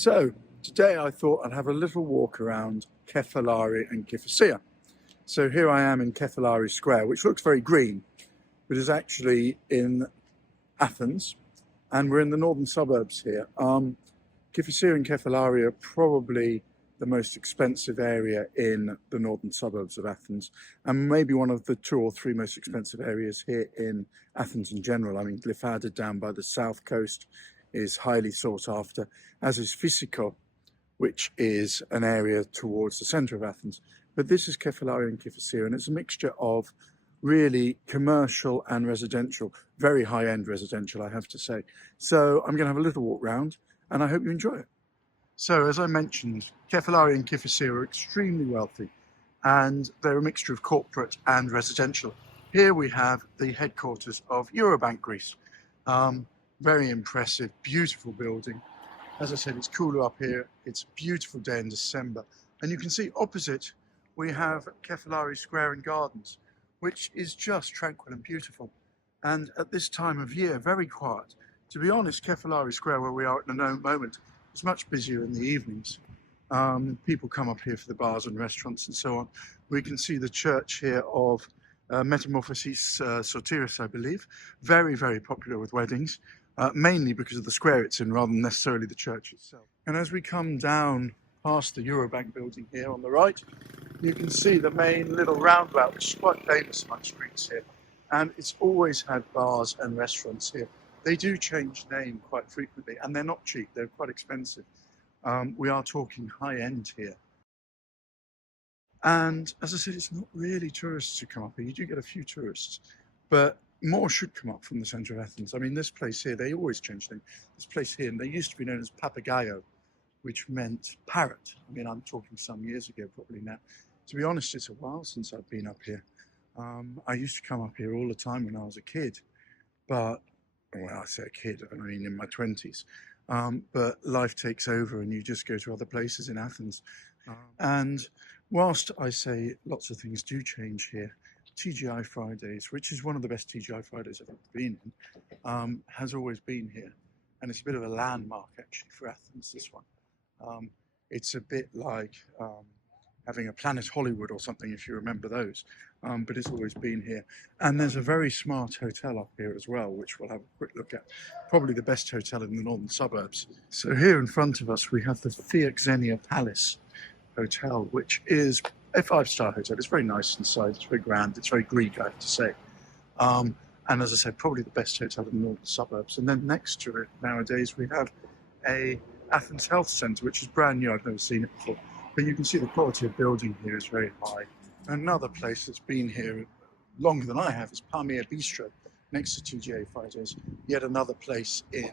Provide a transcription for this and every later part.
So today I thought I'd have a little walk around Kefalari and Kifissia. So here I am in Kefalari Square, which looks very green, but is actually in Athens, and we're in the northern suburbs here. Kifissia and Kefalari are probably the most expensive area in the northern suburbs of Athens, and maybe one of the 2 or 3 most expensive areas here in Athens in general. I mean, Glyfada down by the south coast is highly sought after, as is Fysiko, which is an area towards the centre of Athens. But this is Kefalari and Kifissia, and it's a mixture of really commercial and residential, very high-end residential, I have to say. So I'm going to have a little walk round, and I hope you enjoy it. So, as I mentioned, Kefalari and Kifissia are extremely wealthy, and they're a mixture of corporate and residential. Here we have the headquarters of Eurobank Greece. Very impressive, beautiful building. As I said, it's cooler up here. It's a beautiful day in December. And you can see opposite, we have Kefalari Square and Gardens, which is just tranquil and beautiful. And at this time of year, very quiet. To be honest, Kefalari Square, where we are at the moment, is much busier in the evenings. People come up here for the bars and restaurants and so on. We can see the church here of Metamorphosis Sotiris, I believe. Very, very popular with weddings, mainly because of the square it's in rather than necessarily the church itself. And as we come down past the Eurobank building here on the right, you can see the main little roundabout, which is quite famous amongst Greeks here. And it's always had bars and restaurants here. They do change name quite frequently, and they're not cheap, they're quite expensive. We are talking high-end here. And as I said, it's not really tourists who come up here. You do get a few tourists, but more should come up from the centre of Athens. I mean, this place here, they always change names. This place here, and they used to be known as Papagaio, which meant parrot. I mean, I'm talking some years ago probably now. To be honest, it's a while since I've been up here. I used to come up here all the time when I was a kid, but, well, I say a kid, I mean in my 20s. But life takes over and you just go to other places in Athens. And whilst I say lots of things do change here, TGI Fridays, which is one of the best TGI Fridays I've ever been in, has always been here. And it's a bit of a landmark actually for Athens, this one. It's a bit like having a Planet Hollywood or something, if you remember those, but it's always been here. And there's a very smart hotel up here as well, which we'll have a quick look at. Probably the best hotel in the northern suburbs. So here in front of us, we have the Xenia Palace Hotel, which is a 5-star hotel. It's very nice inside, it's very grand, it's very Greek, I have to say. And as I said, probably the best hotel in the northern suburbs. And then next to it nowadays, we have a Athens Health Centre, which is brand new. I've never seen it before. But you can see the quality of building here is very high. Another place that's been here longer than I have is Palmia Bistro, next to TGA Fridays. Yet another place in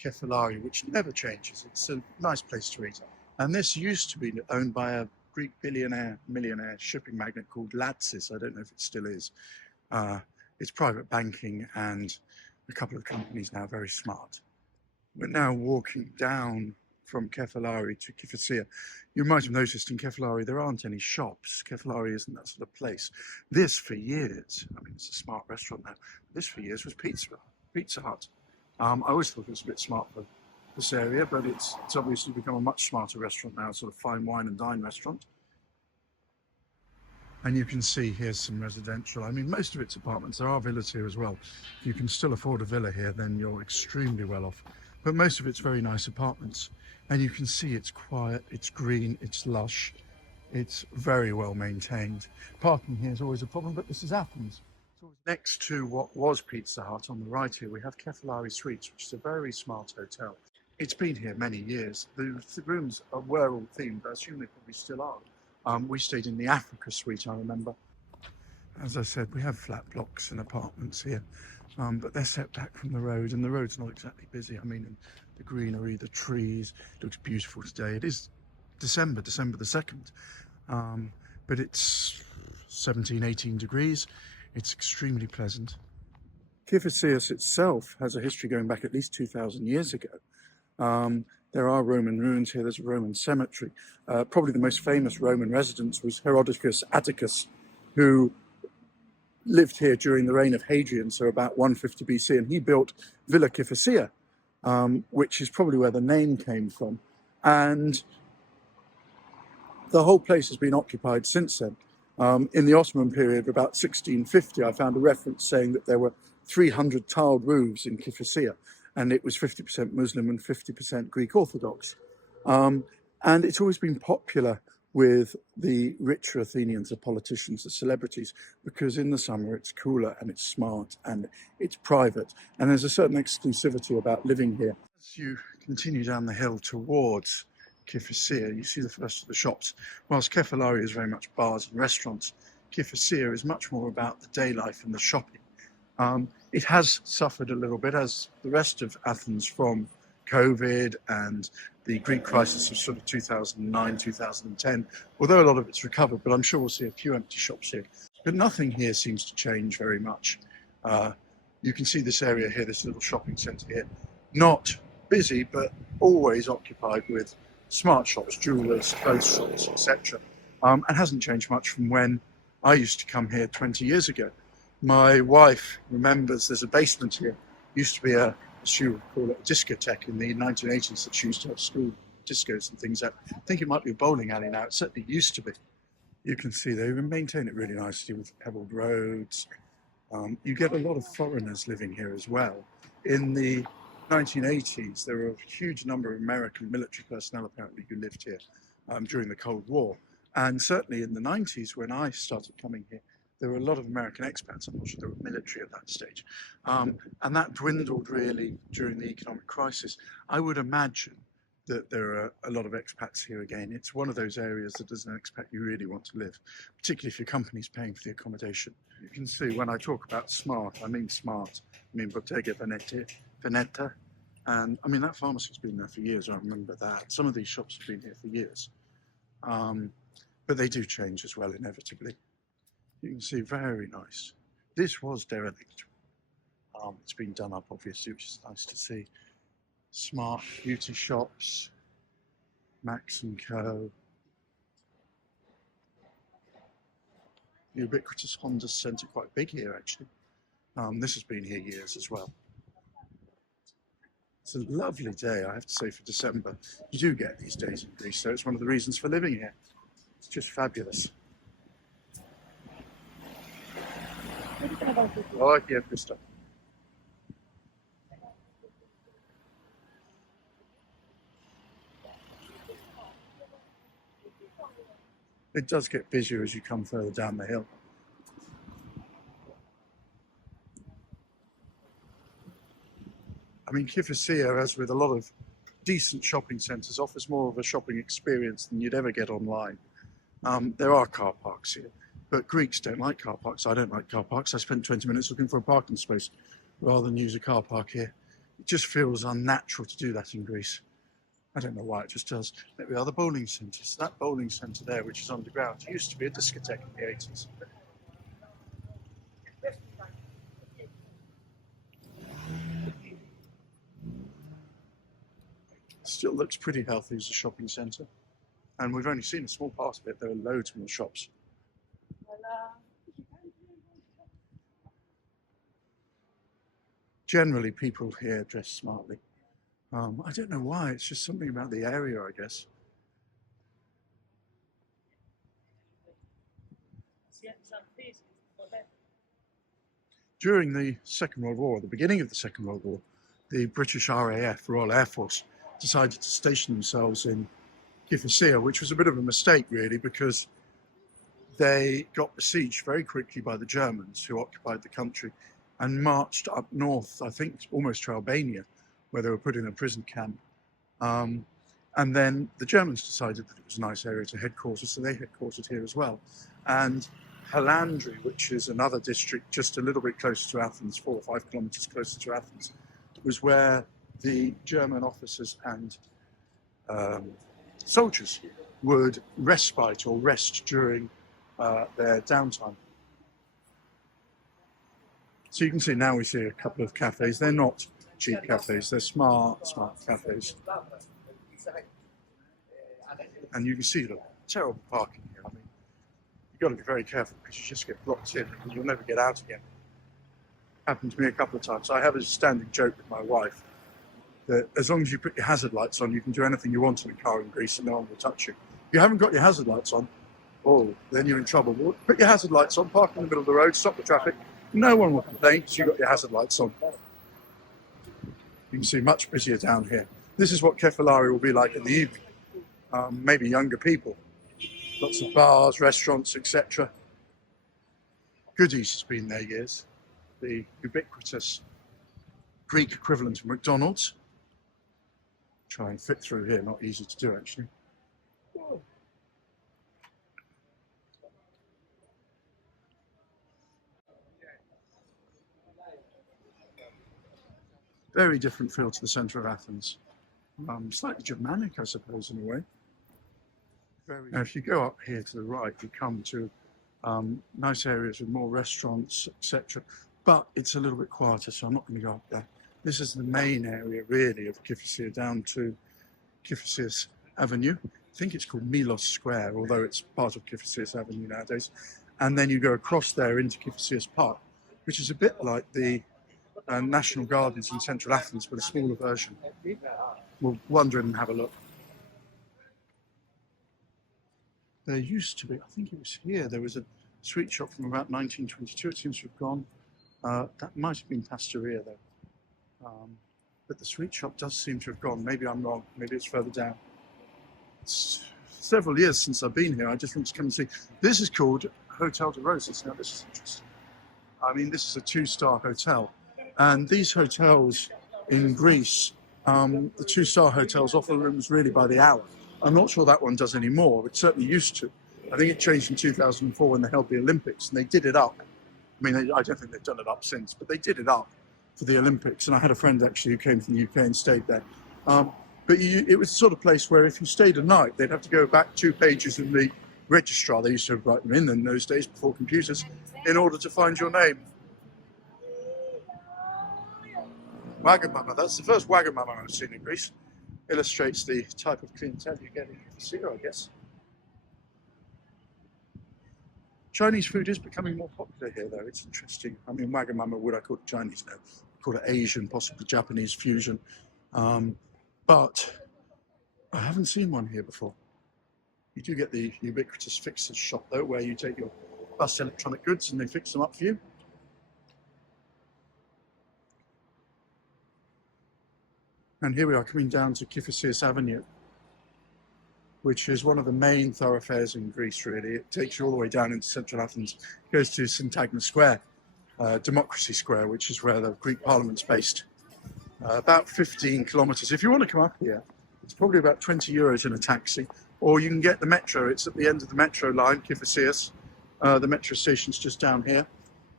Kefalari, which never changes. It's a nice place to eat. And this used to be owned by a Greek millionaire shipping magnate called Latsis. I don't know if it still is. It's private banking and a couple of companies now, very smart. We're now walking down from Kefalari to Kifissia. You might have noticed in Kefalari there aren't any shops. Kefalari isn't that sort of place. This for years, I mean it's a smart restaurant now, this for years was Pizza Hut. I always thought it was a bit smart for this area, but it's obviously become a much smarter restaurant now, sort of fine wine and dine restaurant. And you can see here's some residential. I mean, most of it's apartments. There are villas here as well. If you can still afford a villa here, then you're extremely well off. But most of it's very nice apartments. And you can see it's quiet, it's green, it's lush, it's very well maintained. Parking here is always a problem, but this is Athens. So next to what was Pizza Hut on the right here, we have Kefalari Suites, which is a very smart hotel. It's been here many years. The rooms were all themed, I assume they probably still are. We stayed in the Africa Suite, I remember. As I said, we have flat blocks and apartments here, but they're set back from the road, and the road's not exactly busy. I mean, the greenery, the trees, it looks beautiful today. It is December the 2nd, but it's 17, 18 degrees. It's extremely pleasant. Kifissia itself has a history going back at least 2,000 years ago. There are Roman ruins here, there's a Roman cemetery. Probably the most famous Roman residence was Herodotus Atticus, who lived here during the reign of Hadrian, so about 150 BC, and he built Villa Kifissia, which is probably where the name came from. And the whole place has been occupied since then. In the Ottoman period, about 1650, I found a reference saying that there were 300 tiled roofs in Kifissia, and it was 50% Muslim and 50% Greek Orthodox. And it's always been popular with the richer Athenians, the politicians, the celebrities, because in the summer it's cooler and it's smart and it's private, and there's a certain exclusivity about living here. As you continue down the hill towards Kifissia, you see the first of the shops. Whilst Kefalari is very much bars and restaurants, Kifissia is much more about the day life and the shopping. It has suffered a little bit, as the rest of Athens, from COVID and the Greek crisis of sort of 2009, 2010, although a lot of it's recovered, but I'm sure we'll see a few empty shops here. But nothing here seems to change very much. You can see this area here, this little shopping centre here, not busy, but always occupied with smart shops, jewellers, clothes shops, etc. And hasn't changed much from when I used to come here 20 years ago. My wife remembers there's a basement here. Used to be she would call it a discotheque in the 1980s, that she used to have school discos and things. I think it might be a bowling alley now. It certainly used to be. You can see they maintain it really nicely with pebbled roads. You get a lot of foreigners living here as well. In the 1980s, there were a huge number of American military personnel apparently who lived here during the Cold War. And certainly in the 90s, when I started coming here, there were a lot of American expats. I'm not sure there were military at that stage. And that dwindled really during the economic crisis. I would imagine that there are a lot of expats here again. It's one of those areas that as an expat you really want to live, particularly if your company's paying for the accommodation. You can see when I talk about smart, I mean smart. I mean Bottega Veneta. And I mean, that pharmacy's been there for years, I remember that. Some of these shops have been here for years. But they do change as well, inevitably. You can see, very nice. This was derelict. It's been done up, obviously, which is nice to see. Smart beauty shops, Max & Co. The ubiquitous Honda Centre, quite big here, actually. This has been here years as well. It's a lovely day, I have to say, for December. You do get these days in Greece, so it's one of the reasons for living here. It's just fabulous. Oh, yeah, good stuff. It does get busier as you come further down the hill. I mean, Kifissia, as with a lot of decent shopping centres, offers more of a shopping experience than you'd ever get online. There are car parks here, but Greeks don't like car parks. I don't like car parks. I spent 20 minutes looking for a parking space rather than use a car park here. It just feels unnatural to do that in Greece. I don't know why, it just does. There we are, the bowling centres. That bowling centre there, which is underground, used to be a discotheque in the 80s. Still looks pretty healthy as a shopping centre. And we've only seen a small part of it. There are loads more shops. Generally, people here dress smartly. I don't know why, it's just something about the area, I guess. During the Second World War, the beginning of the Second World War, the British RAF, Royal Air Force, decided to station themselves in Kifissia, which was a bit of a mistake, really, because they got besieged very quickly by the Germans, who occupied the country, and marched up north, I think almost to Albania, where they were put in a prison camp. And then the Germans decided that it was a nice area to headquarters, so they headquartered here as well. And Halandri, which is another district just a little bit closer to Athens, 4 or 5 kilometers closer to Athens, was where the German officers and soldiers would respite or rest during their downtime. So you can see now we see a couple of cafes. They're not cheap cafes, they're smart cafes. And you can see the terrible parking here. I mean, you've got to be very careful because you just get blocked in and you'll never get out again. Happened to me a couple of times. I have a standing joke with my wife that as long as you put your hazard lights on, you can do anything you want in a car in Greece and no one will touch you. If you haven't got your hazard lights on, oh, then you're in trouble. Well, put your hazard lights on, park in the middle of the road, stop the traffic. No one will complain because you've got your hazard lights on. You can see much busier down here. This is what Kefalari will be like in the evening. Maybe younger people. Lots of bars, restaurants, etc. Goodies has been there years. The ubiquitous Greek equivalent of McDonald's. Try and fit through here, not easy to do actually. Very different feel to the centre of Athens. Slightly Germanic, I suppose, in a way. Now, if you go up here to the right, you come to nice areas with more restaurants, etc. But it's a little bit quieter, so I'm not going to go up there. This is the main area, really, of Kifissia, down to Kifissia Avenue. I think it's called Milos Square, although it's part of Kifissia Avenue nowadays. And then you go across there into Kifissia Park, which is a bit like the National Gardens in central Athens, but a smaller version. We'll wander in and have a look. There used to be, I think it was here, there was a sweet shop from about 1922. It seems to have gone. That might have been Pastoria though. But the sweet shop does seem to have gone. Maybe I'm wrong. Maybe it's further down. It's several years since I've been here. I just want to come and see. This is called Hotel de Roses. Now this is interesting. I mean, this is a 2-star hotel. And these hotels in Greece, the 2-star hotels offer rooms really by the hour. I'm not sure that one does anymore. It certainly used to. I think it changed in 2004 when they held the Olympics, and they did it up. I mean, I don't think they've done it up since, but they did it up for the Olympics. And I had a friend actually who came from the UK and stayed there. But it was the sort of place where if you stayed a night, they'd have to go back 2 pages in the registrar. They used to write them in those days before computers in order to find your name. Wagamama, that's the first Wagamama I've seen in Greece. Illustrates the type of clientele you get in Kifissia, I guess. Chinese food is becoming more popular here, though. It's interesting. I mean, Wagamama, would I call it Chinese now? I call it Asian, possibly Japanese fusion. But I haven't seen one here before. You do get the ubiquitous fixers shop, though, where you take your bus electronic goods and they fix them up for you. And here we are coming down to Kifissia Avenue, which is one of the main thoroughfares in Greece, really. It takes you all the way down into central Athens. It goes to Syntagma Square, Democracy Square, which is where the Greek Parliament's based. About 15 kilometres. If you want to come up here, it's probably about 20 euros in a taxi, or you can get the metro. It's at the end of the metro line, Kifissia. The metro station's just down here,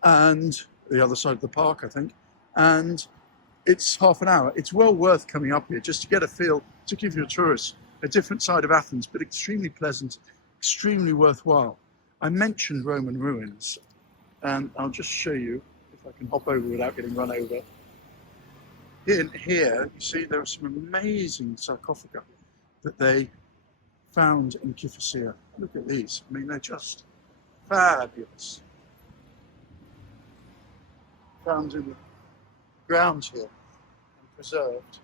and the other side of the park, I think. And it's half an hour. It's well worth coming up here just to get a feel, to give you a tourist, a different side of Athens, but extremely pleasant, extremely worthwhile. I mentioned Roman ruins, and I'll just show you, if I can hop over without getting run over. In here, you see there are some amazing sarcophagi that they found in Kifissia. Look at these. I mean, they're just fabulous. Found in the ground here and preserved.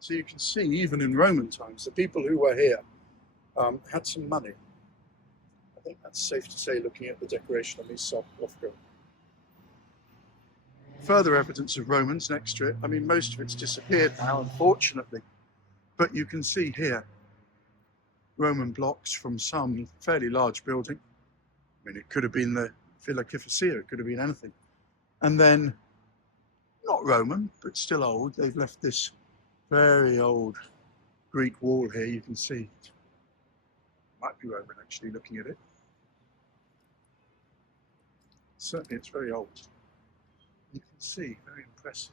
So you can see, even in Roman times, the people who were here had some money. I think that's safe to say, looking at the decoration on these sarcophagi. Further evidence of Romans next to it. I mean, most of it's disappeared now, unfortunately. But you can see here Roman blocks from some fairly large building. I mean, it could have been the Villa Kifissia, it could have been anything. And then, not Roman, but still old, they've left this very old Greek wall here. You can see, might be Roman actually, looking at it. Certainly it's very old. You can see, very impressive.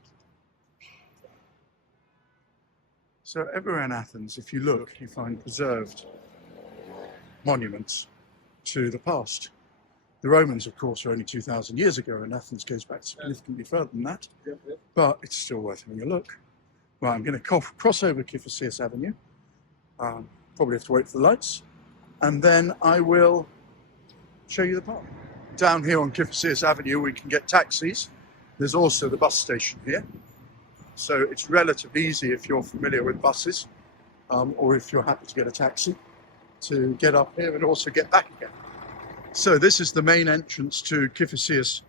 So everywhere in Athens, if you look, you find preserved monuments to the past. The Romans, of course, are only 2,000 years ago, and Athens goes back significantly further than that. But it's still worth having a look. Well, I'm going to cross over Kifissia Avenue. Probably have to wait for the lights. And then I will show you the park. Down here on Kifissia Avenue, we can get taxis. There's also the bus station here. So it's relatively easy if you're familiar with buses, or if you're happy to get a taxi, to get up here and also get back again. So this is the main entrance to Kifissia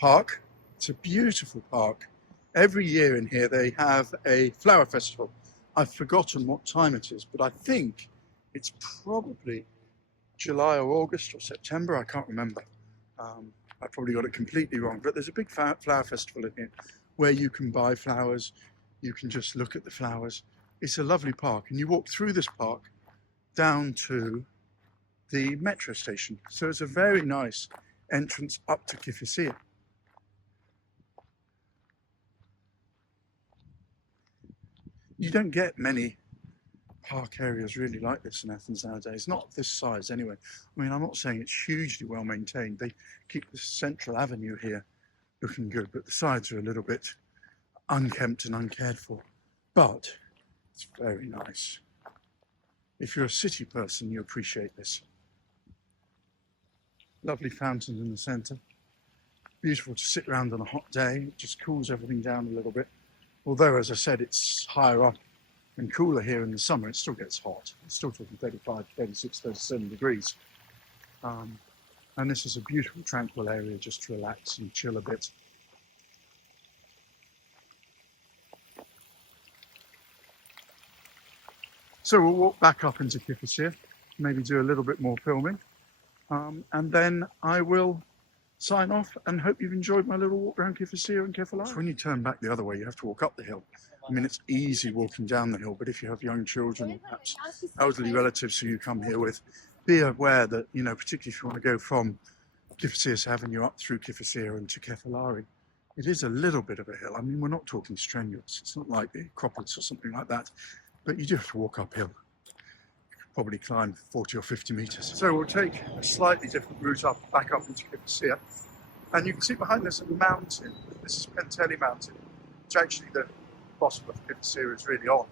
Park. It's a beautiful park. Every year in here they have a flower festival. I've forgotten what time it is, but I think it's probably July or August or September, I can't remember. I probably got it completely wrong, but there's a big flower festival in here where you can buy flowers, you can just look at the flowers. It's a lovely park, and you walk through this park down to the metro station. So it's a very nice entrance up to Kifissia. You don't get many park areas really like this in Athens nowadays, not this size anyway. I mean, I'm not saying it's hugely well maintained. They keep the central avenue here looking good, but the sides are a little bit unkempt and uncared for. But it's very nice. If you're a city person, you appreciate this. Lovely fountains in the centre. Beautiful to sit around on a hot day. It just cools everything down a little bit. Although, as I said, it's higher up and cooler here in the summer, it still gets hot. It's still talking 35, 36, 37 degrees. And this is a beautiful, tranquil area just to relax and chill a bit. So we'll walk back up into Kifissia, maybe do a little bit more filming, and then I will sign off and hope you've enjoyed my little walk around Kifissia and Kefalari. So when you turn back the other way, you have to walk up the hill. I mean, it's easy walking down the hill, but if you have young children, perhaps elderly relatives who you come here with, be aware that, you know, particularly if you want to go from Kifissia Avenue up through Kifissia and to Kefalari, it is a little bit of a hill. I mean, we're not talking strenuous. It's not like the Acropolis or something like that, but you do have to walk uphill. You could probably climb 40 or 50 meters. So we'll take a slightly different route back up into Kifissia. And you can see behind us a mountain. This is Pentelli Mountain, which actually the bottom of Kifissia is really on.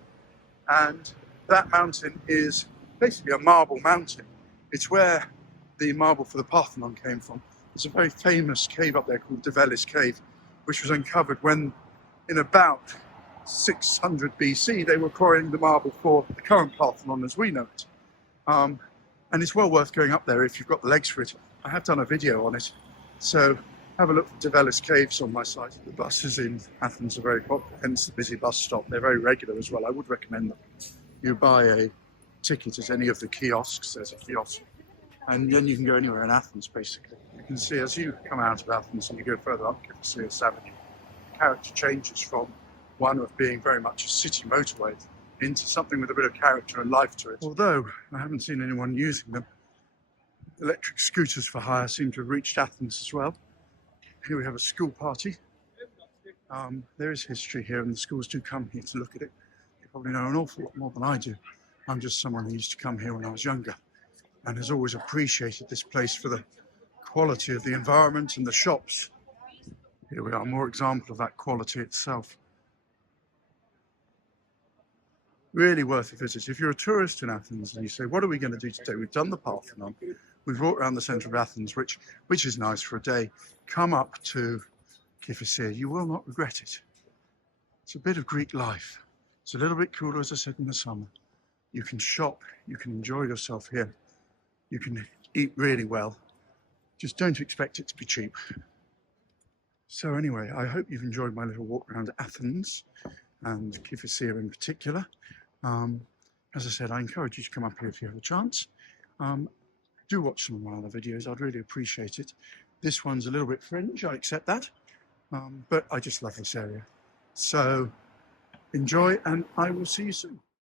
And that mountain is basically a marble mountain. It's where the marble for the Parthenon came from. There's a very famous cave up there called Develis Cave, which was uncovered when, in about 600 BC, they were quarrying the marble for the current Parthenon as we know it. And it's well worth going up there if you've got the legs for it. I have done a video on it, so have a look for Develis Caves on my site. The buses in Athens are very popular, hence the busy bus stop. They're very regular as well. I would recommend them. You buy a ticket at any of the kiosks, there's a kiosk, and then you can go anywhere in Athens basically. You can see as you come out of Athens and you go further up Kifissia Avenue, the character changes from one of being very much a city motorway into something with a bit of character and life to it. Although I haven't seen anyone using them, electric scooters for hire seem to have reached Athens as well. Here we have a school party. There is history here and the schools do come here to look at it. You probably know an awful lot more than I do. I'm just someone who used to come here when I was younger and has always appreciated this place for the quality of the environment and the shops. Here we are, more example of that quality itself. Really worth a visit. If you're a tourist in Athens and you say, what are we going to do today? We've done the Parthenon. We've walked around the centre of Athens, which is nice for a day. Come up to Kifissia. You will not regret it. It's a bit of Greek life. It's a little bit cooler, as I said, in the summer. You can shop. You can enjoy yourself here. You can eat really well. Just don't expect it to be cheap. So anyway, I hope you've enjoyed my little walk around Athens and Kifissia in particular. As I said, I encourage you to come up here if you have a chance. Do watch some of my other videos, I'd really appreciate it. This one's a little bit fringe, I accept that, but I just love this area. So enjoy, and I will see you soon.